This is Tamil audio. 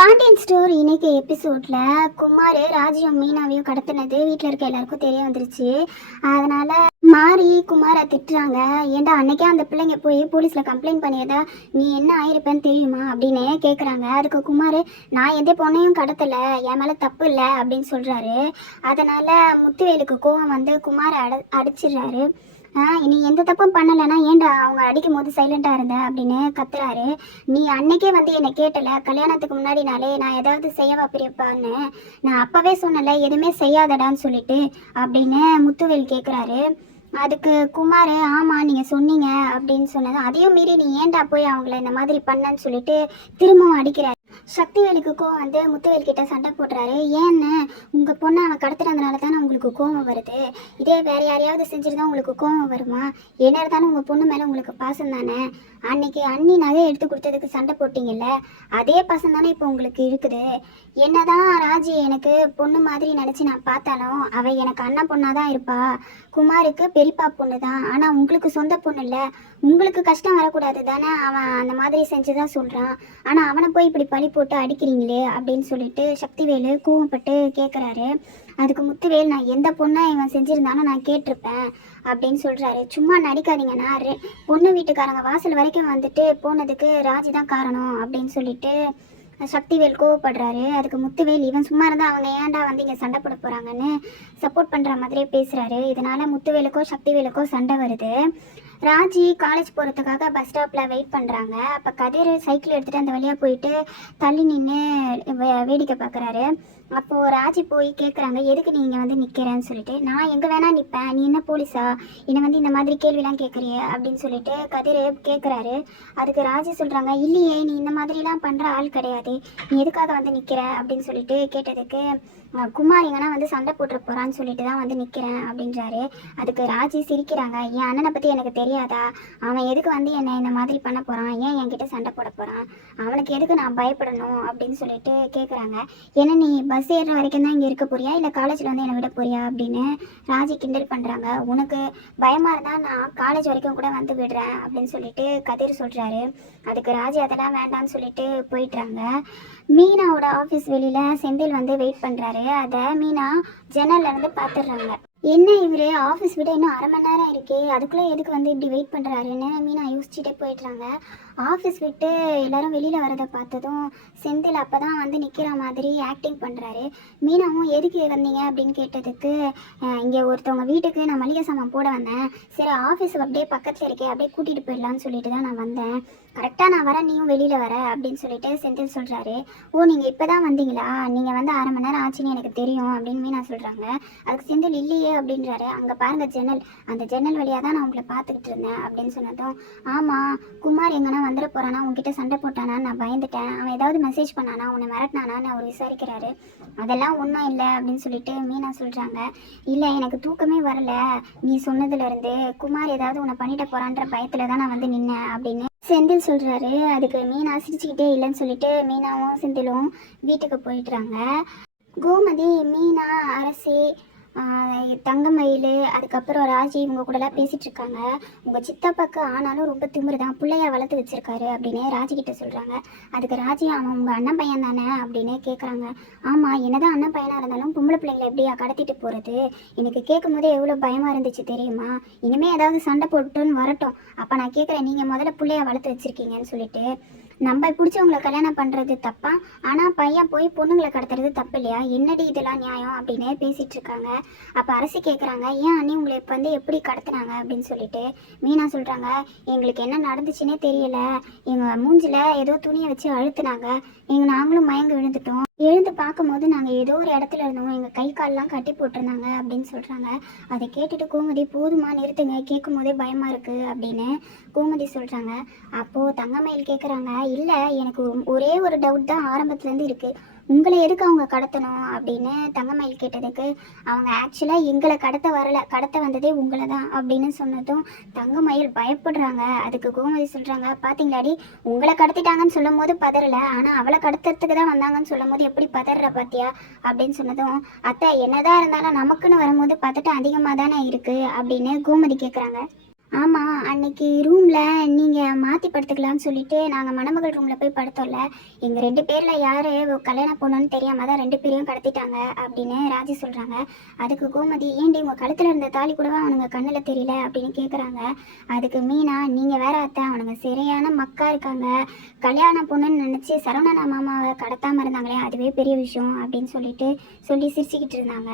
பாண்டியன் ஸ்டோர் இன்னைக்கு எபிசோட்ல குமார் ராஜியும் மீனாவையும் கடத்தினது வீட்டில் இருக்க எல்லாருக்கும் தெரிய வந்துருச்சு. அதனால மாறி குமாரை திட்டுறாங்க. ஏன்டா அன்னைக்கே அந்த பிள்ளைங்க போய் போலீஸில் கம்ப்ளைண்ட் பண்ணியதா நீ என்ன ஆயிருப்பேன்னு தெரியுமா அப்படின்னு கேட்குறாங்க. அதுக்கு குமார் நான் எந்த பொண்ணையும் கடத்தலை, என் மேலே தப்பு இல்லை அப்படின்னு சொல்கிறாரு. அதனால முத்துவேலுக்கு கோவம் வந்து குமாரை அடிச்சிடுறாரு. நீ எந்த தப்பும் பண்ணலைன்னா ஏன்டா அவங்க அடிக்கும் போது சைலண்டாக இருந்த அப்படின்னு கத்துறாரு. நீ அன்னைக்கே வந்து என்னை கேட்டல, கல்யாணத்துக்கு முன்னாடினாலே நான் ஏதாவது செய்யவா பிரியப்பான்னு, நான் அப்பவே சொன்னல எதுவுமே செய்யாதடான்னு சொல்லிட்டு அப்படின்னு முத்துவேல் கேட்குறாரு. அதுக்கு குமார் ஆமாம் நீங்கள் சொன்னீங்க அப்படின்னு சொன்னது, அதையும் மீறி நீ ஏன்டா போய் அவங்கள இந்த மாதிரி பண்ணன்னு சொல்லிட்டு திரும்பவும் அடிக்கிறாரு. சக்திவேலுக்கு கோவம் வந்து முத்துவேல் கிட்ட சண்டை போடுறாரு. ஏன்னு உங்கள் பொண்ணை அவன் கடத்துறதுனால தானே உங்களுக்கு கோவம் வருது, இதே வேற யாரையாவது செஞ்சிருந்தா உங்களுக்கு கோவம் வருமா? என்ன இருந்தாலும் உங்கள் பொண்ணு மேலே உங்களுக்கு பாசம் தானே. அன்னைக்கு அண்ணி நகை எடுத்து கொடுத்ததுக்கு சண்டை போட்டிங்கல்ல, அதே பாசம் தானே இப்போ உங்களுக்கு இருக்குது. என்னதான் ராஜி எனக்கு பொண்ணு மாதிரி நினச்சி நான் பார்த்தாலும் அவள் எனக்கு அண்ணன் பொண்ணாக தான் இருப்பா. குமாருக்கு பெரியப்பா பொண்ணு தான், ஆனால் உங்களுக்கு சொந்த பொண்ணு இல்லை. உங்களுக்கு கஷ்டம் வரக்கூடாது தானே அவன் அந்த மாதிரி செஞ்சு தான் சொல்கிறான். ஆனால் அவனை போய் இப்படி பழி போட்டு அடிக்கிறீங்களே அப்படின்னு சொல்லிட்டு சக்திவேலு கோவப்பட்டு கேட்குறாரு. அதுக்கு முத்துவேல் நான் எந்த பொண்ணை இவன் செஞ்சுருந்தாலும் நான் கேட்டிருப்பேன் அப்படின்னு சொல்கிறாரு. சும்மா நடிக்காதீங்கன்னா, பொண்ணு வீட்டுக்காரங்க வாசல் வரைக்கும் வந்துட்டு போனதுக்கு ராஜி தான் காரணம் அப்படின்னு சொல்லிட்டு சக்திவேல் கோவப்படுறாரு. அதுக்கு முத்துவேல் இவன் சும்மா இருந்தால் அவங்க ஏன்டா வந்து இங்கே சண்டை போட போகிறாங்கன்னு சப்போர்ட் பண்ணுற மாதிரியே பேசுகிறாரு. இதனால் முத்துவேலுக்கோ சக்திவேலுக்கோ சண்டை வருது. ராஜி காலேஜ் போகிறதுக்காக பஸ் ஸ்டாப்பில் வெயிட் பண்ணுறாங்க. அப்போ கதிர் சைக்கிள் எடுத்துகிட்டு அந்த வழியாக போயிட்டு தள்ளி நின்று வேடிக்கை பார்க்குறாரு. அப்போது ராஜி போய் கேட்குறாங்க, எதுக்கு நீங்கள் வந்து நிற்கிறேன்னு சொல்லிட்டு. நான் எங்கே வேணால் நிற்பேன், நீ என்ன போலீஸா, என்னை வந்து இந்த மாதிரி கேள்விலாம் கேட்குறியே அப்படின்னு சொல்லிட்டு கதிர் கேட்குறாரு. அதுக்கு ராஜி சொல்கிறாங்க, இல்லையே நீ இந்த மாதிரிலாம் பண்ணுற ஆள் கிடையாது, நீ எதுக்காக வந்து நிற்கிற அப்படின்னு சொல்லிட்டு கேட்டதுக்கு குமார் எங்கன்னா வந்து சண்டை போட்டுற போகிறான்னு சொல்லிட்டு தான் வந்து நிற்கிறேன் அப்படின்றாரு. அதுக்கு ராஜி சிரிக்கிறாங்க, என் அண்ணனை பற்றி எனக்கு தெரியாதா, அவன் எதுக்கு வந்து என்னை இந்த மாதிரி பண்ண போகிறான், ஏன் என்கிட்ட சண்டை போட போகிறான், அவனுக்கு எதுக்கு நான் பயப்படணும் அப்படின்னு சொல்லிட்டு கேட்குறாங்க. ஏன்னா நீ பஸ் ஏறுற வரைக்கும் தான் இங்கே இருக்க போறியா, இல்லை காலேஜில் வந்து என்னை விட போறியா அப்படின்னு ராஜி கிண்டல் பண்ணுறாங்க. உனக்கு பயமாக இருந்தால் நான் காலேஜ் வரைக்கும் கூட வந்து விடுறேன் அப்படின்னு சொல்லிட்டு கதிர் சொல்கிறாரு. அதுக்கு ராஜி அதெல்லாம் வேண்டாம்னு சொல்லிட்டு போயிட்டுறாங்க. மீனாவோட ஆஃபீஸ் வெளியில் செந்தில் வந்து வெயிட் பண்ணுறாரு. அதை மீனா ஜன்னல்லேருந்து பார்த்துடுறாங்க. என்ன இவர் ஆஃபீஸ் விட இன்னும் அரை மணி நேரம் இருக்கே, அதுக்குள்ளே எதுக்கு வந்து இப்படி வெயிட் பண்ணுறாருன்னு மீனா யோசிச்சுட்டே போயிடுறாங்க. ஆஃபீஸ் விட்டு எல்லாரும் வெளியில் வரதை பார்த்ததும் செந்தில் அப்போ தான் வந்து நிற்கிற மாதிரி ஆக்டிங் பண்ணுறாரு. மீனாவும் எதுக்கு வந்தீங்க அப்படின்னு கேட்டதுக்கு, இங்கே ஒருத்தவங்க வீட்டுக்கு நான் மளிகை சாமான் போட வந்தேன், சரி ஆஃபீஸுக்கு அப்படியே பக்கத்தில் இருக்கே அப்படியே கூட்டிகிட்டு போயிடலான்னு சொல்லிட்டு தான் நான் வந்தேன், கரெக்டாக நான் வரேன் நீயும் வெளியில் வர அப்படின்னு சொல்லிட்டு செந்தில் சொல்கிறாரு. ஓ நீங்கள் இப்போ தான் வந்தீங்களா, நீங்கள் வந்து அரை மணி நேரம் ஆச்சுன்னு எனக்கு தெரியும் அப்படின்னு மீனா சொல்கிறாங்க. அதுக்கு செந்தில் இல்லையே அப்படின்றாரு. அங்கே பாருங்கள் ஜன்னல், அந்த ஜன்னல் வழியாக தான் நான் உங்களை பார்த்துக்கிட்டு இருந்தேன் அப்படின்னு சொன்னதும், ஆமாம் குமார் எங்கன்னா வந்துட போகிறானா, உங்ககிட்ட சண்டை போட்டானா, நான் பயந்துட்டேன், அவன் ஏதாவது மெசேஜ் பண்ணானா, உன்னை மிரட்டினானான்னு அவர் விசாரிக்கிறாரு. அதெல்லாம் ஒன்றும் இல்லை அப்படின்னு சொல்லிட்டு மீனா சொல்கிறாங்க. இல்லை எனக்கு தூக்கமே வரல, நீ சொன்னதுலேருந்து குமார் ஏதாவது உன்னை பண்ணிட்ட போகிறான்ற பயத்தில் தான் நான் வந்து நின்னேன் அப்படின்னு செந்தில் சொல்கிறாரு. அதுக்கு மீனா சிரிச்சுக்கிட்டே இல்லைன்னு சொல்லிட்டு மீனாவும் செந்திலும் வீட்டுக்கு போயிட்டுறாங்க. கோமதி மீனா அரசி தங்கமயில் அதுக்கப்புறம் ராஜி இவங்க கூடலாம் பேசிகிட்டு இருக்காங்க. உங்கள் சித்தப்பாக்கு ஆனாலும் ரொம்ப திமிரு தான், பிள்ளையா வளர்த்து வச்சுருக்காரு அப்படின்னு ராஜிக்கிட்ட சொல்கிறாங்க. அதுக்கு ராஜி அவன் உங்கள் அண்ணன் பையன் தானே அப்படின்னு கேட்குறாங்க. ஆமாம் என்னதான் அண்ணன் பையனாக இருந்தாலும் பொம்பளை பிள்ளைங்களை எப்படியா கடத்திட்டு போகிறது, எனக்கு கேட்கும் போதே எவ்வளோ பயமாக இருந்துச்சு தெரியுமா, இனிமேல் ஏதாவது சண்டை போட்டுன்னு வரட்டும், அப்போ நான் கேட்குறேன் நீங்கள் முதல்ல பிள்ளையா வளர்த்து வச்சுருக்கீங்கன்னு சொல்லிட்டு. நம்ம பிடிச்சவங்களை கல்யாணம் பண்ணுறது தப்பா, ஆனால் பையன் போய் பொண்ணுங்களை கடத்துறது தப்பு இல்லையா, என்னடி இதெல்லாம் நியாயம் அப்படின்னு பேசிகிட்டு இருக்காங்க. அப்போ அரசி கேட்குறாங்க, ஏன் அண்ணி உங்களை இப்போ வந்து எப்படி கடத்துனாங்க அப்படின்னு சொல்லிட்டு. மீனா சொல்கிறாங்க, எங்களுக்கு என்ன நடந்துச்சுன்னே தெரியல, எங்கள் மூஞ்சில் ஏதோ துணியை வச்சு அழுத்துனாங்க, நாங்களும் மயங்க விழுந்துட்டோம், எழுந்து பார்க்கும்போது நாங்கள் ஏதோ ஒரு இடத்துல இருந்தோம், எங்கள் கை கால்லாம் கட்டி போட்டிருந்தாங்க அப்படின்னு சொல்கிறாங்க. அதை கேட்டுட்டு கோமதி போதுமா நிறுத்துங்க, கேட்கும் போதே பயமாக இருக்குது அப்படின்னு கோமதி சொல்கிறாங்க. அப்போது தங்கமயில் கேட்குறாங்க, இல்லை எனக்கு ஒரே ஒரு டவுட் தான் ஆரம்பத்துலேருந்து இருக்குது, உங்களை எதுக்கு அவங்க கடத்தணும் அப்படின்னு தங்கமயில் கேட்டதுக்கு, அவங்க ஆக்சுவலாக எங்களை கடத்த வரலை, கடத்த வந்ததே உங்களை தான் அப்படின்னு சொன்னதும் தங்கமயில் பயப்படுறாங்க. அதுக்கு கோமதி சொல்கிறாங்க, பார்த்தீங்களாடி உங்களை கடத்திட்டாங்கன்னு சொல்லும் போது பதறலை, ஆனால் அவளை கடத்துறதுக்கு தான் வந்தாங்கன்னு சொல்லும் போது எப்படி பதற பார்த்தியா அப்படின்னு சொன்னதும், அத்தை என்னதான் இருந்தாலும் நமக்குன்னு வரும்போது பதட்டம் அதிகமாக தானே இருக்குது அப்படின்னு கோமதி கேட்குறாங்க. ஆமாம், அன்னைக்கு ரூமில் நீங்கள் மாற்றி படுத்துக்கலான்னு சொல்லிட்டு நாங்கள் மணமகள் ரூமில் போய் படுத்தோம்ல, எங்கள் 2 பேரில் யார் கல்யாண பொண்ணுன்னு தெரியாம தான் 2 பேரையும் கடத்திட்டாங்க அப்படின்னு ராஜி சொல்கிறாங்க. அதுக்கு கோமதி, ஏண்டி உங்கள் கழுத்தில் இருந்த தாலி கூடவா அவனுங்க கண்ணில் தெரியல அப்படின்னு கேட்குறாங்க. அதுக்கு மீனா, நீங்கள் வேற அத்தை, அவனுங்க சரியான மக்கா இருக்காங்க. கல்யாண பொண்ணுன்னு நினச்சி சரவணனா மாமாவை கடத்தாமல் இருந்தாங்களே, அதுவே பெரிய விஷயம் அப்படின்னு சொல்லி சிரிச்சுக்கிட்டு இருந்தாங்க.